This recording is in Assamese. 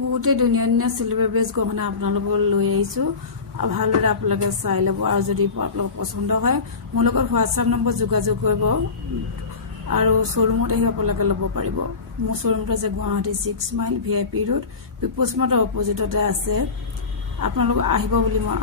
বহুতে ধুনীয়া চিলভাৰ বেজ গহনা আপোনালোকৰ লৈ আহিছোঁ আৰু ভালদৰে আপোনালোকে চাই ল'ব আৰু যদি আপোনালোকৰ পচন্দ হয় মোৰ লগত হোৱাটছআপ নম্বৰ যোগাযোগ কৰিব আৰু শ্ব'ৰুমত আহি আপোনালোকে ল'ব পাৰিব। মোৰ শ্ব'ৰুমটো আছে Guwahati 6 mile VIP road people's মাৰ্টৰ অপজিটতে আছে। আপোনালোক আহিব বুলি মই